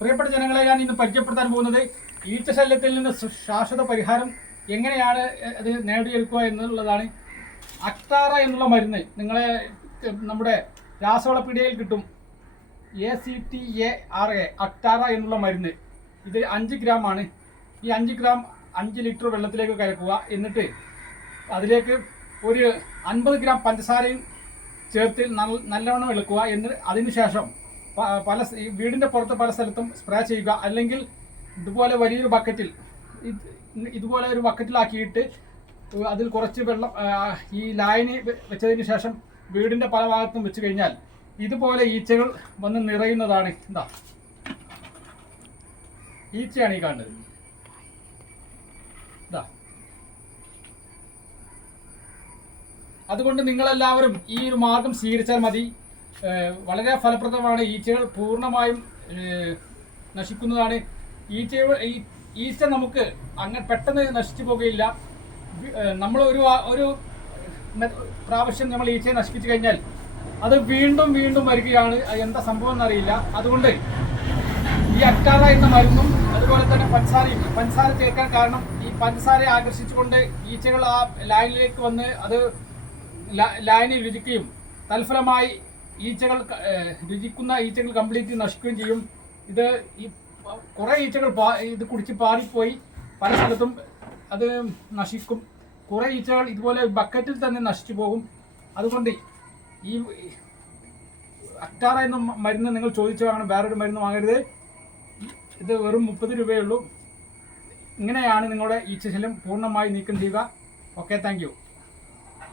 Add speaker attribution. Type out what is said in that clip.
Speaker 1: പ്രിയപ്പെട്ട ജനങ്ങളെ ഞാൻ ഇന്ന് പരിചയപ്പെടുത്താൻ പോകുന്നത് ഈച്ച ശല്യത്തിൽ നിന്ന് ശാശ്വത പരിഹാരം എങ്ങനെയാണ് അത് നേടിയെടുക്കുക എന്നുള്ളതാണ്. അക്താറ എന്നുള്ള മരുന്ന് നിങ്ങളെ നമ്മുടെ രാസവളപ്പീടികയിൽ കിട്ടും. A C T A R A Actara എന്നുള്ള മരുന്ന്. ഇത് അഞ്ച് ഗ്രാം ആണ്. ഈ അഞ്ച് ഗ്രാം അഞ്ച് ലിറ്റർ വെള്ളത്തിലേക്ക് കലക്കുക. എന്നിട്ട് അതിലേക്ക് ഒരു അൻപത് ഗ്രാം പഞ്ചസാരയും ചേർത്ത് നല്ല- നല്ലവണ്ണം ഇളക്കുക. എന്ന് അതിനുശേഷം പല വീടിന്റെ പുറത്ത് പല സ്ഥലത്തും സ്പ്രേ ചെയ്യുക. അല്ലെങ്കിൽ ഇതുപോലെ വലിയൊരു ബക്കറ്റിൽ ഇതുപോലെ ഒരു ബക്കറ്റിലാക്കിയിട്ട് അതിൽ കുറച്ച് വെള്ളം ഈ ലായനി വെച്ചതിന് ശേഷം വീടിന്റെ പല ഭാഗത്തും വെച്ച് കഴിഞ്ഞാൽ ഇതുപോലെ ഈച്ചകൾ വന്ന് നിറയുന്നതാണ്. എന്താ ഈച്ചയാണ് ഈ കാണുന്നത്. ഇതാ. അതുകൊണ്ട് നിങ്ങളെല്ലാവരും ഈ ഒരു മാർഗം സ്വീകരിച്ചാൽ മതി. വളരെ ഫലപ്രദമാണ് ഈച്ചകൾ പൂർണമായും നശിക്കുന്നതാണ്. ഈച്ച ഈച്ച നമുക്ക് അങ്ങനെ പെട്ടെന്ന് നശിച്ചു പോകുകയില്ല. നമ്മൾ ഒരു ഒരു പ്രാവശ്യം നമ്മൾ ഈച്ചയെ നശിപ്പിച്ചു കഴിഞ്ഞാൽ അത് വീണ്ടും വീണ്ടും വരികയാണ്. എന്താ സംഭവം എന്നറിയില്ല. അതുകൊണ്ട് ഈ അക്കാറ എന്ന മരുന്നും അതുപോലെ തന്നെ പഞ്ചസാരയും പഞ്ചസാര ചേർക്കാൻ കാരണം ഈ പഞ്ചസാരയെ ആകർഷിച്ചുകൊണ്ട് ഈച്ചകൾ ആ ലൈനിലേക്ക് വന്ന് അത് ലൈനിൽ രുചിക്കുകയും തൽഫലമായി ഈച്ചകൾ രുചിക്കുന്ന ഈച്ചകൾ കംപ്ലീറ്റ് നശിക്കുകയും ചെയ്യും. ഇത് ഈ കുറേ ഈച്ചകൾ ഇത് കുടിച്ച് പാറിപ്പോയി. പല സ്ഥലത്തും അത് നശിക്കും. കുറേ ഈച്ചകൾ ഇതുപോലെ ബക്കറ്റിൽ തന്നെ നശിച്ചു പോകും. അതുകൊണ്ട് ഈ അക്ടാറ എന്ന മരുന്ന് നിങ്ങൾ ചോദിച്ചു വാങ്ങണം വേറൊരു മരുന്ന് വാങ്ങരുത്. ഇത് വെറും മുപ്പത് രൂപയേ ഉള്ളൂ. ഇങ്ങനെയാണ് നിങ്ങളുടെ ഈച്ചശല്യം പൂർണമായി നീക്കം ചെയ്യുക. Okay thank